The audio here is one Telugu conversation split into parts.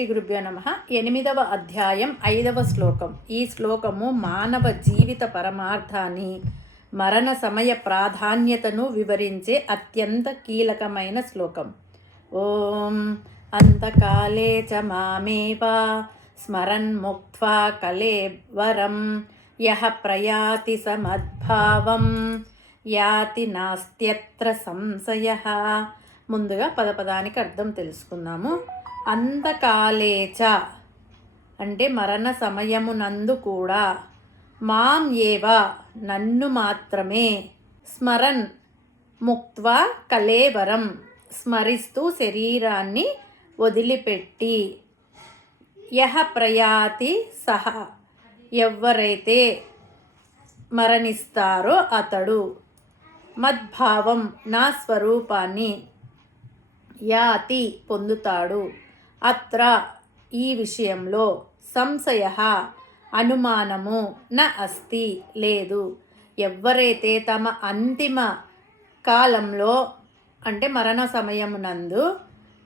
శ్రీ గురుభ్యో నమః. 8వ అధ్యాయం 5వ శ్లోకం. ఈ శ్లోకము మానవ జీవిత పరమార్థాన్ని, మరణ సమయ ప్రాధాన్యతను వివరించే అత్యంత కీలకమైన శ్లోకం. ఓం అంతకాలే చ మామేవ స్మరన్ ముక్త్వా కలేవరం యః ప్రయాతి సమద్భావం యాతి నాస్త్యత్ర సంశయః. ముందుగా పదపదానికి అర్థం తెలుసుకుందాము. అంతకాలేచ అంటే మరణ సమయమునందు కూడా, మాం ఏవ నన్ను మాత్రమే, స్మరన్ ముక్త్వా కలేవరం స్మరిస్తూ శరీరాన్ని వదిలిపెట్టి, యహ ప్రయాతి సహ ఎవరైతే మరణిస్తారో అతడు, మద్భావం నా స్వరూపాన్ని, యాతి పొందుతాడు, అత్ర ఈ విషయంలో, సంశయ అనుమానము, న అస్తి లేదు. ఎవరైతే తమ అంతిమ కాలంలో అంటే మరణ సమయమునందు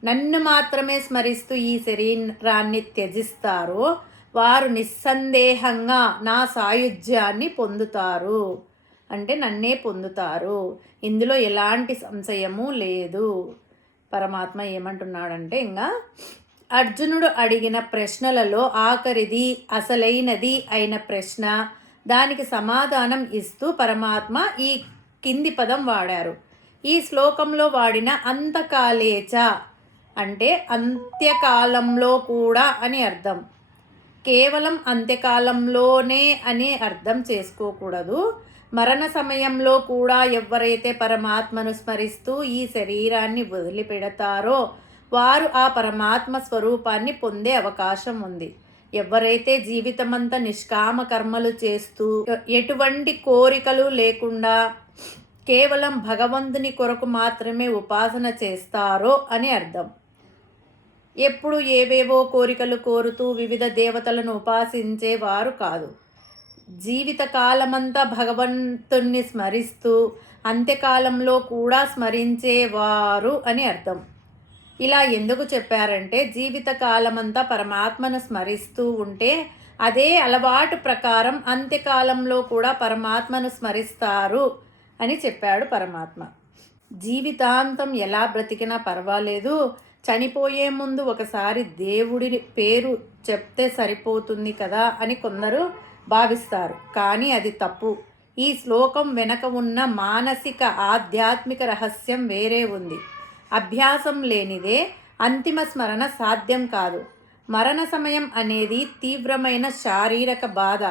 నన్ను మాత్రమే స్మరిస్తూ ఈ శరీరాన్ని త్యజిస్తారో వారు నిస్సందేహంగా నా సాయుధ్యాన్ని పొందుతారు, అంటే నన్నే పొందుతారు. ఇందులో ఎలాంటి సంశయము లేదు. పరమాత్మ ఏమంటున్నాడంటే, ఇంకా అర్జునుడు అడిగిన ప్రశ్నలలో ఆఖరిది అసలైనది అయిన ప్రశ్న, దానికి సమాధానం ఇస్తూ పరమాత్మ ఈ కింది పదం వాడారు. ఈ శ్లోకంలో వాడిన అంతకాలేచ అంటే అంత్యకాలంలో కూడా అని అర్థం. కేవలం అంత్యకాలంలోనే అని అర్థం చేసుకోకూడదు. మరణ సమయంలో కూడా ఎవరైతే పరమాత్మను స్మరిస్తూ ఈ శరీరాన్ని వదిలిపెడతారో వారు ఆ పరమాత్మ స్వరూపాన్ని పొందే అవకాశం ఉంది. ఎవరైతే జీవితమంతా నిష్కామ కర్మలు చేస్తూ ఎటువంటి కోరికలు లేకుండా కేవలం భగవంతుని కొరకు మాత్రమే ఉపాసన చేస్తారో అని అర్థం. ఎప్పుడు ఏవేవో కోరికలు కోరుతూ వివిధ దేవతలను ఉపాసించే వారు కాదు. జీవితకాలమంతా భగవంతుణ్ణి స్మరిస్తూ అంత్యకాలంలో కూడా స్మరించేవారు అని అర్థం. ఇలా ఎందుకు చెప్పారంటే, జీవితకాలమంతా పరమాత్మను స్మరిస్తూ ఉంటే అదే అలవాటు ప్రకారం అంత్యకాలంలో కూడా పరమాత్మను స్మరిస్తారు అని చెప్పాడు పరమాత్మ. జీవితాంతం ఎలా బ్రతికినా పర్వాలేదు, చనిపోయే ముందు ఒకసారి దేవుడి పేరు చెప్తే సరిపోతుంది కదా అని కొందరు భావిస్తారు. కానీ అది తప్పు. ఈ శ్లోకం వెనక ఉన్న మానసిక ఆధ్యాత్మిక రహస్యం వేరే ఉంది. అభ్యాసం లేనిదే అంతిమ స్మరణ సాధ్యం కాదు. మరణ సమయం అనేది తీవ్రమైన శారీరక బాధ,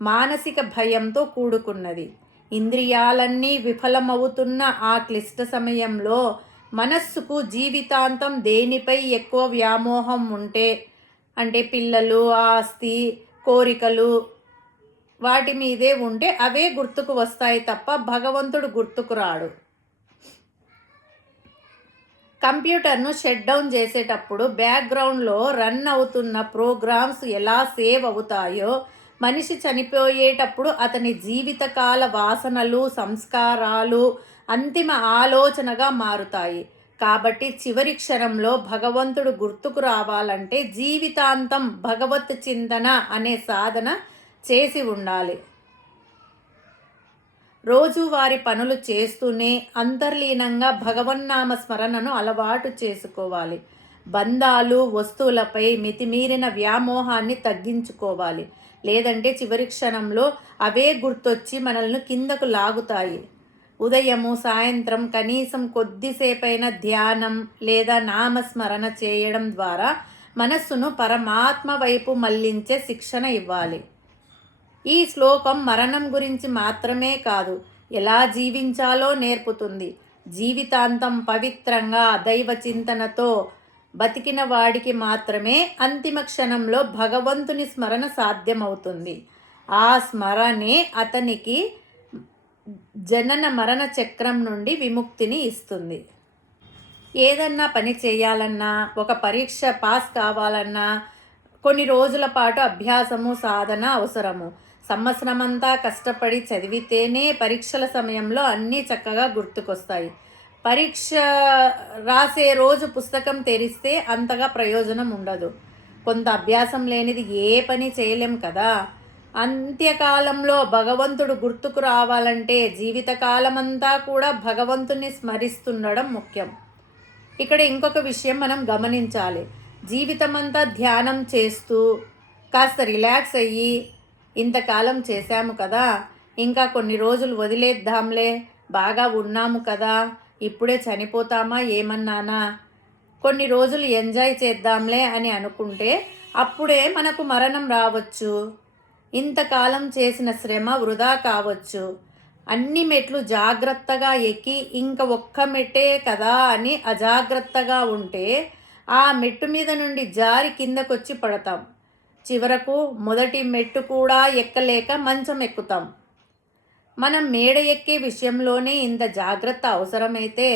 మానసిక భయంతో కూడుకున్నది. ఇంద్రియాలన్నీ విఫలమవుతున్న ఆ క్లిష్ట సమయంలో మనస్సుకు జీవితాంతం దేనిపై ఎక్కువ వ్యామోహం ఉంటే, అంటే పిల్లలు, ఆస్తి, కోరికలు, వాటి మీదే ఉంటే అవే గుర్తుకు వస్తాయి తప్ప భగవంతుడు గుర్తుకు రాడు. కంప్యూటర్ను షట్ డౌన్ చేసేటప్పుడు బ్యాక్గ్రౌండ్లో రన్ అవుతున్న ప్రోగ్రామ్స్ ఎలా సేవ్ అవుతాయో, మనిషి చనిపోయేటప్పుడు అతని జీవితకాల వాసనలు, సంస్కారాలు అంతిమ ఆలోచనగా మారుతాయి. కాబట్టి చివరి క్షణంలో భగవంతుడు గుర్తుకు రావాలంటే జీవితాంతం భగవత్ చింతన అనే సాధన చేసి ఉండాలి. రోజువారి పనులు చేస్తూనే అంతర్లీనంగా భగవన్నామ స్మరణను అలవాటు చేసుకోవాలి. బంధాలు, వస్తువులపై మితిమీరిన వ్యామోహాన్ని తగ్గించుకోవాలి. లేదంటే చివరి క్షణంలో అవే గుర్తొచ్చి మనల్ని కిందకు లాగుతాయి. ఉదయము, సాయంత్రం కనీసం కొద్దిసేపైన ధ్యానం లేదా నామస్మరణ చేయడం ద్వారా మనస్సును పరమాత్మ వైపు మళ్లించే శిక్షణ ఇవ్వాలి. ఈ శ్లోకం మరణం గురించి మాత్రమే కాదు, ఎలా జీవించాలో నేర్పుతుంది. జీవితాంతం పవిత్రంగా దైవ చింతనతో బతికిన వాడికి మాత్రమే అంతిమ క్షణంలో భగవంతుని స్మరణ సాధ్యమవుతుంది. ఆ స్మరణే అతనికి జనన మరణ చక్రం నుండి విముక్తిని ఇస్తుంది. ఏదన్నా పని చేయాలన్నా, ఒక పరీక్ష పాస్ కావాలన్నా కొన్ని రోజుల పాటు అభ్యాసము, సాధన అవసరము. సంవత్సరమంతా కష్టపడి చదివితేనే పరీక్షల సమయంలో అన్నీ చక్కగా గుర్తుకొస్తాయి. పరీక్ష రాసే రోజు పుస్తకం తెరిస్తే అంతగా ప్రయోజనం ఉండదు. కొంత అభ్యాసం లేనిది ఏ పని చేయలేం కదా. అంత్యకాలంలో భగవంతుడు గుర్తుకు రావాలంటే జీవితకాలమంతా కూడా భగవంతుని స్మరిస్తుండడం ముఖ్యం. ఇక్కడ ఇంకొక విషయం మనం గమనించాలి. జీవితమంతా ధ్యానం చేస్తూ కాస్త రిలాక్స్ అయ్యి ఇంతకాలం చేశాము కదా, ఇంకా కొన్ని రోజులు వదిలేద్దాంలే, బాగా ఉన్నాము కదా, ఇప్పుడే చనిపోతామా ఏమన్నానా, కొన్ని రోజులు ఎంజాయ్ చేద్దాంలే అని అనుకుంటే అప్పుడే మనకు మరణం రావచ్చు. ఇంతకాలం చేసిన శ్రమ వృధా కావచ్చు. అన్ని మెట్లు జాగ్రత్తగా ఎక్కి ఇంక ఒక్క మెట్టే కదా అని అజాగ్రత్తగా ఉంటే ఆ మెట్టు మీద నుండి జారి కిందకొచ్చి పడతాం. చివరకు మొదటి మెట్టు కూడా ఎక్కలేక మంచం ఎక్కుతాం. మనం మేడ ఎక్కే విషయంలోనే ఇంత జాగ్రత్త అవసరమైతే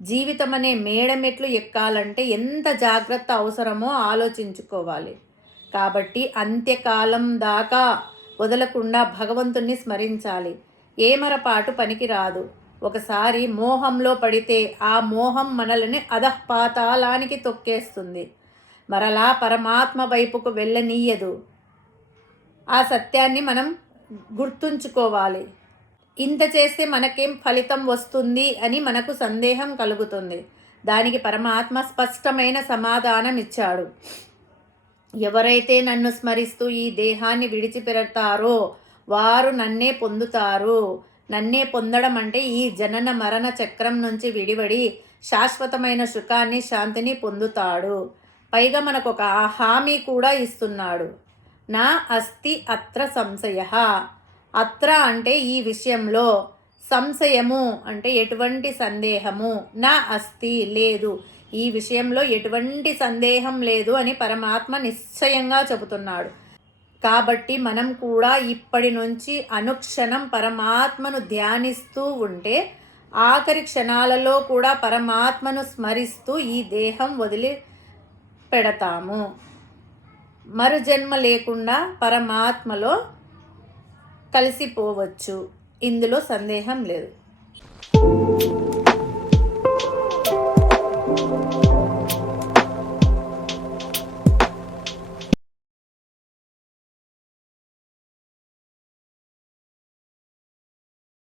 జీవితం అనే మేడ మెట్లు ఎక్కాలంటే ఎంత జాగ్రత్త అవసరమో ఆలోచించుకోవాలి. కాబట్టి అంత్యకాలం దాకా వదలకుండా భగవంతుణ్ణి స్మరించాలి. ఏమరపాటు పనికిరాదు. ఒకసారి మోహంలో పడితే ఆ మోహం మనల్ని అధఃపాతాళానికి తొక్కేస్తుంది, మరలా పరమాత్మ వైపుకు వెళ్ళనీయదు. ఆ సత్యాన్ని మనం గుర్తుంచుకోవాలి. ఇంత చేస్తే మనకేం ఫలితం వస్తుంది అని మనకు సందేహం కలుగుతుంది. దానికి పరమాత్మ స్పష్టమైన సమాధానం ఇచ్చాడు. ఎవరైతే నన్ను స్మరిస్తూ ఈ దేహాన్ని విడిచిపెడతారో వారు నన్నే పొందుతారు. నన్నే పొందడం అంటే ఈ జనన మరణ చక్రం నుంచి విడివడి శాశ్వతమైన సుఖాన్ని, శాంతిని పొందుతాడు. పైగా మనకు ఒక హామీ కూడా ఇస్తున్నాడు. నా అస్తి అత్ర సంశయః. అత్ర అంటే ఈ విషయంలో, సంశయము అంటే ఎటువంటి సందేహము, నా అస్తి లేదు, ఈ విషయంలో ఎటువంటి సందేహం లేదు అని పరమాత్మ నిశ్చయంగా చెబుతున్నాడు. కాబట్టి మనం కూడా ఇప్పటి నుంచి అనుక్షణం పరమాత్మను ధ్యానిస్తూ ఉంటే ఆఖరి క్షణాలలో కూడా పరమాత్మను స్మరిస్తూ ఈ దేహం వదిలి పెడతాము. మరుజన్మ లేకుండా పరమాత్మలో కలిసిపోవచ్చు. ఇందులో సందేహం లేదు.